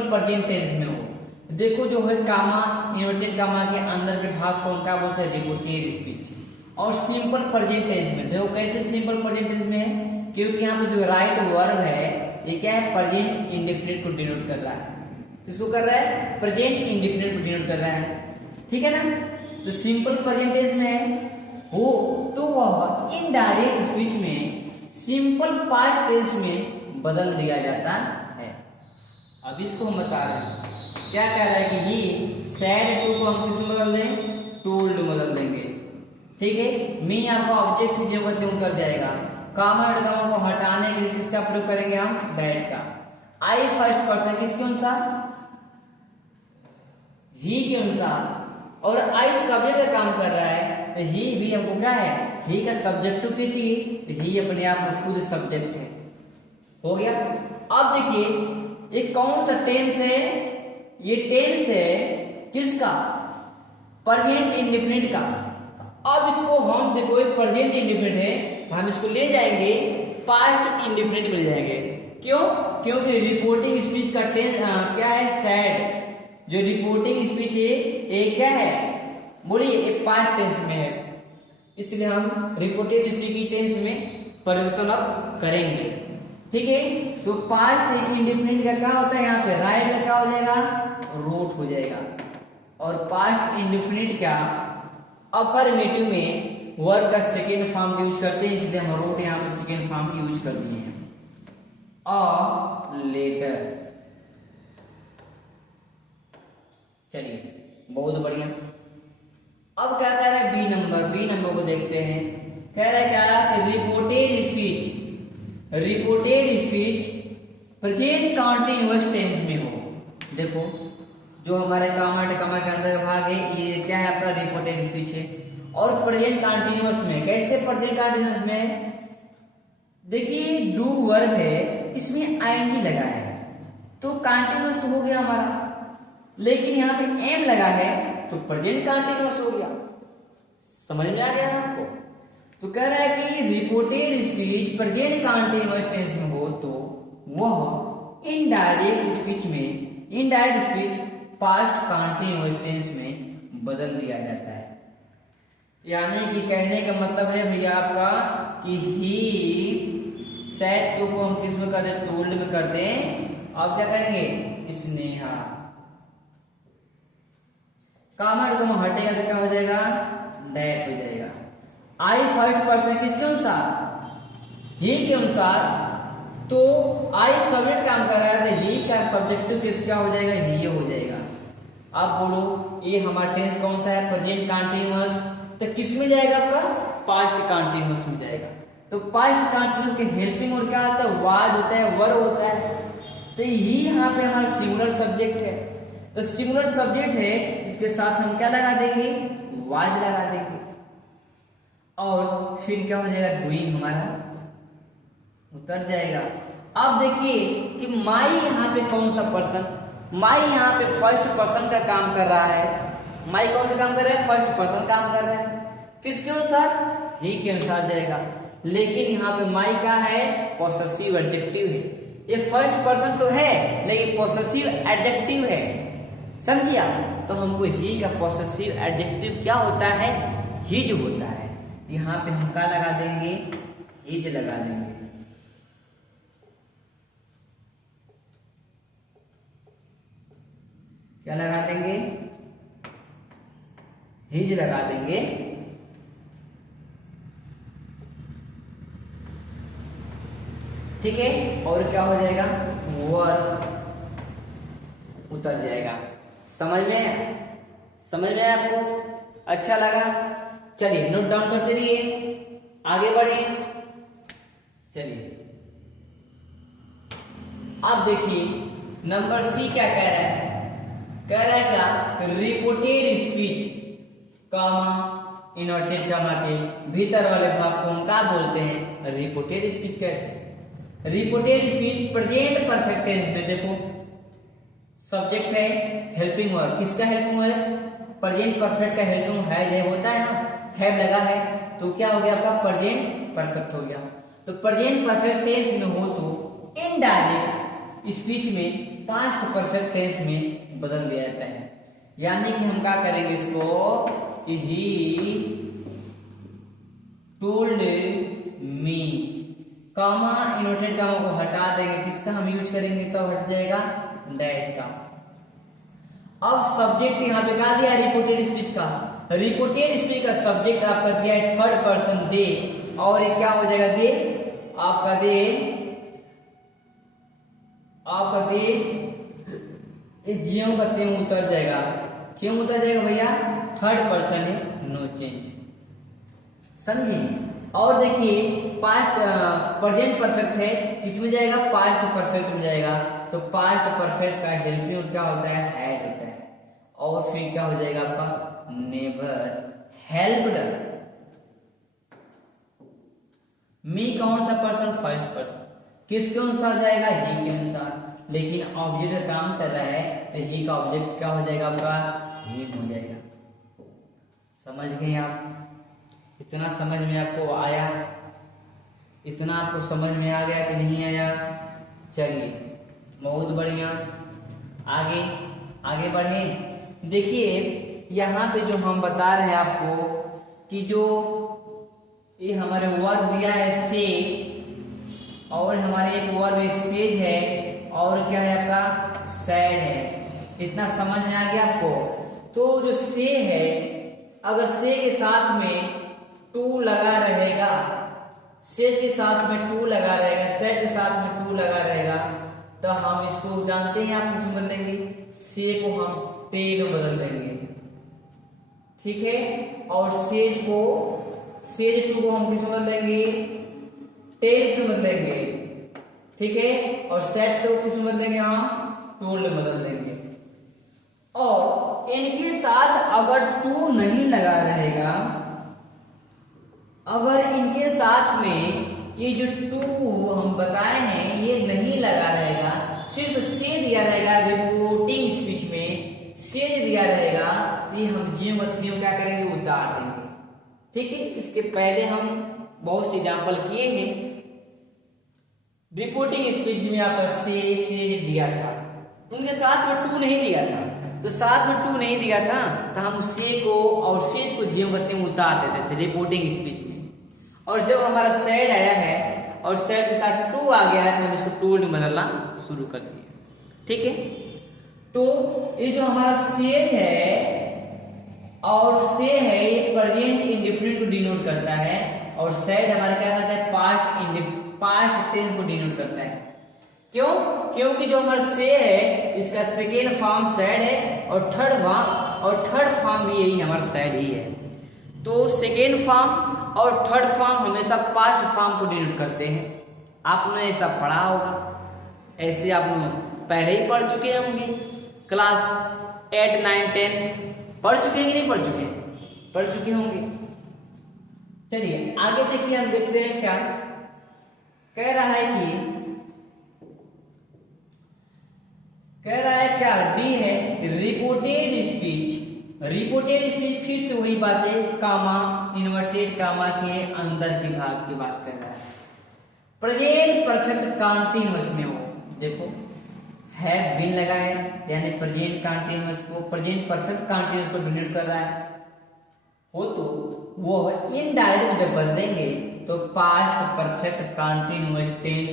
Present tense में हो। देखो जो है कामा, इन्वर्टेड कामा के अंदर के भाग को क्या बोलते हैं, रिपोर्टेड स्पीच। और सिंपल प्रेजेंट टेंस में देखो कैसे सिंपल प्रेजेंट टेंस में है, क्योंकि यहाँ पे जो राइट वर्ब है ये क्या है, प्रेजेंट इंडेफिनिट को डिनोट कर रहा है। किसको कर रहा है, प्रेजेंट इंडेफिनिट को डिनोट कर रहा है, ठीक है ना। तो सिंपल प्रेजेंट टेंस में हो तो वह इनडायरेक्ट स्पीच में सिंपल पास्ट टेंस में बदल दिया जाता है। अब इसको हम बता रहे हैं, क्या कह रहा है कि ही सैड टू को हम किसमें बदल दें, टोल्ड में बदल देंगे, ठीक है। मी आपका ऑब्जेक्ट जो का त्यों कर जाएगा। कामा और कामा को हटाने के लिए किसका प्रयोग करेंगे हम, दैट का। आई फर्स्ट पर्सन किसके अनुसार, ही के अनुसार, और आई सब्जेक्ट का काम कर रहा है तो ही भी हमको क्या है, ही का सब्जेक्ट की चाहिए, तो ही अपने आप में खुद सब्जेक्ट है, हो गया। अब देखिए ये कौन सा टेंस है, ये टेंस है किसका, प्रेजेंट इंडेफिनिट का। अब इसको हम देखो ये प्रेजेंट इंडेफिनिट है तो हम इसको ले जाएंगे पास्ट इंडेफिनिट में ले जाएंगे। क्यों, क्योंकि रिपोर्टिंग स्पीच का टेंस क्या है, सैड। जो रिपोर्टिंग स्पीच है ये क्या है, बोलिए ये पास्ट टेंस में है, इसलिए हम रिपोर्टेड स्पीच की टेंस में परिवर्तन अब करेंगे, ठीक है। तो पास्ट इंडेफिनिट का क्या होता है, यहाँ पे राइट का क्या हो जाएगा, रोट हो जाएगा। और पास्ट इंडेफिनिट का अफर्मेटिव में वर्ब का सेकेंड फॉर्म यूज करते हैं, इसलिए हम रोट यहाँ पे सेकेंड फॉर्म यूज कर दिए हैं, अ लेटर। चलिए बहुत बढ़िया। अब क्या कह रहा है, बी नंबर, बी नंबर को देखते हैं। कह रहा है क्या कि reported speech, reported speech present continuous tense में हो। देखो जो हमारे कामा के अंदर भाग है ये क्या है, आपका रिपोर्टेड स्पीच है। और प्रेजेंट कंटीन्यूअस में कैसे, प्रेजेंट कंटीन्यूअस में देखिए डू वर्ब है, इसमें आईएनजी लगा है तो कंटीन्यूअस हो गया हमारा, लेकिन यहाँ पे एम लगा है तो प्रेजेंट कंटीन्यूअस हो गया। समझ में आ गया ना आपको। तो कह रहा है कि reported speech present continuous tense में हो तो वह इनडायरेक्ट स्पीच में, indirect speech past continuous tense में बदल दिया जाता है। यानी कि कहने का मतलब है भैया आपका कि ही सैड टू को हम किस में कर दें, टोल्ड में कर दें। अब क्या करेंगे, स्नेहा। कामा को हम हटेगा तो क्या हो जाएगा, दैट हो जाएगा। आई फर्स्ट पर्सन किसके अनुसार, ही के अनुसार, तो आई सब्जेक्ट काम कर रहा है तो ही का सब्जेक्टिव किसका हो जाएगा, ही हो जाएगा। अब बोलो ये हमारा टेंस कौन सा है, प्रेजेंट कंटीन्यूअस, तो किस में जाएगा आपका, पास्ट कंटीन्यूअस में जाएगा। तो पास्ट कंटीन्यूअस के हेल्पिंग और क्या होता है, वाज होता है, वर्ब होता है। तो ही यहाँ पे हमारा सिंगुलर सब्जेक्ट है, तो सिंगुलर सब्जेक्ट है, इसके साथ हम क्या लगा देंगे, वाज लगा देंगे। और फिर क्या हो जाएगा, डूइंग हमारा उतर जाएगा। अब देखिए कि माई यहाँ पे कौन सा पर्सन, माई यहाँ पे फर्स्ट पर्सन का काम कर रहा है। माई कौन सा काम कर रहा है, फर्स्ट पर्सन काम कर रहा है, किसके अनुसार, ही के अनुसार जाएगा। लेकिन यहाँ पे माई का है, पॉसेसिव एडजेक्टिव है। ये फर्स्ट पर्सन तो है लेकिन पॉसेसिव एडजेक्टिव है, समझिए आप। तो हमको ही का पॉसेसिव एडजेक्टिव क्या होता है, हिज होता है। यहाँ पे हम क्या लगा देंगे, हिज लगा देंगे। क्या लगा देंगे, हिज लगा देंगे। ठीक है, और क्या हो जाएगा, वर्ब उतर जाएगा। समझ में, समझ में आपको, अच्छा लगा। चलिए नोट डाउन करते रहिए, आगे बढ़े। चलिए अब देखिए नंबर सी क्या कह रहा है, कह रहा है क्या, रिपोर्टेड स्पीच कामा इन्वर्टेड कामा के भीतर वाले भाग को हम क्या बोलते हैं, रिपोर्टेड स्पीच कहते हैं। Reported speech present perfect tense में देखो सब्जेक्ट है, हेल्पिंग वर्ब, किसका हेल्पिंग है, प्रेजेंट परफेक्ट का हेल्पिंग है होता है ना, हैव लगा है तो क्या हो गया आपका, प्रेजेंट परफेक्ट हो गया। तो प्रेजेंट परफेक्ट टेंस में हो तो इनडायरेक्ट स्पीच में पास्ट परफेक्ट टेंस में बदल दिया जाता है। यानी कि हम क्या करेंगे इसको कि he told me, comma inverted कामा को हटा देंगे, किसका हम यूज करेंगे तब हट जाएगा, दैट का। अब सब्जेक्ट यहां पे क्या दिया, रिपोर्टेड स्पीच का। रिपोर्टेड स्पीच का सब्जेक्ट आपका दिया है थर्ड पर्सन दे, और ये क्या हो जाएगा, दे आपका दे जियो का तेम उतर जाएगा। क्यों उतर जाएगा भैया, थर्ड पर्सन है, नो चेंज, समझे। और देखिए पास्ट प्रेजेंट परफेक्ट है, किसमें जाएगा, पास्ट परफेक्ट में जाएगा। तो पास्ट परफेक्ट का हेल्पिंग क्या होता है, हैड होता है। और फिर क्या हो जाएगा आपका, नेवर हेल्प्ड। मी कौन सा पर्सन, फर्स्ट पर्सन, किसके अनुसार जाएगा, ही के अनुसार। लेकिन ऑब्जेक्ट काम कर रहा है तो ही का ऑब्जेक्ट क्या हो जाएगा आपका, ही हो जाएगा। समझ गए आप, इतना समझ में आपको आया, इतना आपको समझ में आ गया कि नहीं आया। चलिए बहुत बढ़िया, आगे बढ़े। देखिए यहाँ पे जो हम बता रहे हैं आपको कि जो ये हमारे वर्ब दिया है से, और हमारे एक वर्ब एक सेज है, और क्या है आपका सैड है। इतना समझ में आ गया आपको। तो जो से है, अगर से के साथ में टू लगा रहेगा, से के साथ में टू लगा रहेगा, सैड के साथ में टू लगा रहेगा, तो हम इसको जानते हैं आप किसमें बदलेंगे, से को हम टे में बदल देंगे, ठीक है। और सेज टू को हम किस में बदलेंगे, टेल से बदलेंगे, ठीक है। और सेट टू किस में बदलेंगे, हम टूल में बदल देंगे। और इनके साथ अगर टू नहीं लगा रहेगा, अगर इनके साथ में ये जो टू हम बताए हैं ये नहीं लगा रहेगा, सिर्फ से दिया रहेगा, रिपोर्टिंग स्पीच में से दिया रहेगा, तो ये हम ज्यों बत्तियों क्या करेंगे, उतार देंगे, ठीक है। इसके पहले हम बहुत से एग्जाम्पल किए हैं। रिपोर्टिंग स्पीच में आपका से दिया था, उनके साथ में टू नहीं दिया था, तो साथ में टू नहीं दिया था तो हम से को और सेज को ज्यों बत्तियों में उतार देते थे रिपोर्टिंग स्पीच में। और जब हमारा सैड आया है और सैड के साथ टू आ गया है तो हम इसको टोल्ड में बदलना शुरू कर दिए, ठीक है। तो ये जो हमारा से है और से है, ये प्रेजेंट इंडेफिनिट को डिनोट करता है, और सैड हमारा क्या करता है, पास्ट टेंस को डिनोट करता है। क्यों, क्योंकि जो हमारा से है इसका सेकेंड फॉर्म सैड है, और थर्ड फॉर्म भी यही हमारा सैड ही है। तो सेकेंड फॉर्म और थर्ड फॉर्म हमेशा पास्ट फॉर्म को डिनोट करते हैं। आपने ऐसा पढ़ा होगा, ऐसे आप पहले ही पढ़ चुके होंगे, क्लास 8, 9, 10 पढ़ चुके हैं कि नहीं पढ़ चुके, पढ़ चुके होंगे। चलिए आगे देखिए, हम देखते हैं क्या कह रहा है क्या, डी है रिपोर्टेड स्पीच। रिपोर्टेड स्पीच फिर से वही बातें, कामा इन्वर्टेड कामा के अंदर के भाग की बात कर रहा है। प्रेजेंट परफेक्ट कंटीन्यूअस में हो, देखो हैव बीन लगा है, यानी प्रेजेंट कंटीन्यूअस को, प्रेजेंट परफेक्ट कंटीन्यूअस को डिनोट कर रहा है। हो तो वो इनडायरेक्ट में जब बदलेंगे तो पास्ट परफेक्ट कंटीन्यूअस टेंस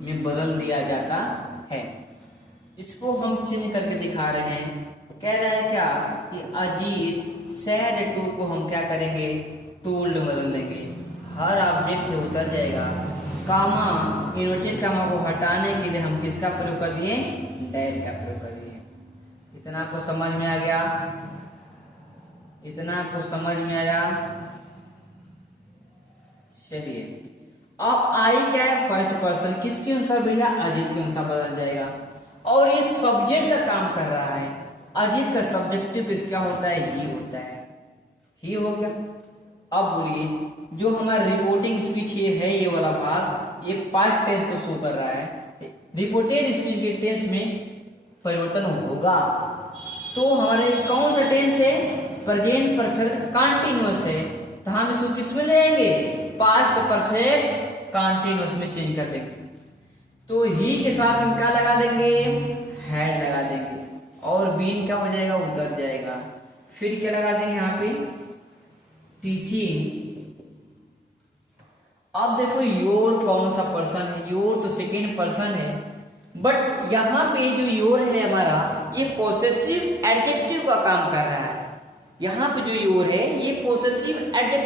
में बदल दिया जाता है। इसको हम चेंज करके दिखा रहे हैं। कह रहा है क्या कि अजीत सैड टू को हम क्या करेंगे, टोल्ड में बदल देंगे। हर ऑब्जेक्ट उतर जाएगा। कामा इन्वर्टेड कामा को हटाने के लिए हम किसका प्रयोग कर दिए, दैट का प्रयोग कर दिए। इतना आपको समझ में आ गया, इतना आपको समझ में आया। चलिए अब आई क्या है, फर्स्ट पर्सन, किसके अनुसार भैया, अजीत के अनुसार बदल जाएगा। और ये सब्जेक्ट का काम कर रहा है, अजीत का सब्जेक्टिव किसका होता है, ही होता है, ही हो गया। अब बोलिए जो हमारा रिपोर्टिंग स्पीच ये है, ये वाला भाग ये पास्ट टेंस को शो कर रहा है। रिपोर्टेड स्पीच के टेंस में परिवर्तन होगा, तो हमारे कौन सा टेंस है, प्रेजेंट परफेक्ट कंटीन्यूअस है, तो हम इसको किस में ले आएंगे, पास्ट परफेक्ट कंटीन्यूअस में चेंज कर देंगे। तो ही के साथ हम क्या लगा देंगे, हैड लगा देंगे और बीन क्या हो जाएगा, उतर जाएगा। फिर क्या लगा देंगे यहाँ पे, टीचिंग। अब देखो योर कौन सा पर्सन है, योर तो सेकेंड पर्सन है, बट यहाँ पे जो योर है हमारा, ये पोसेसिव एडजेक्टिव का काम कर रहा है। यहाँ पे जो योर है ये पोसेसिव एडजेक्टिव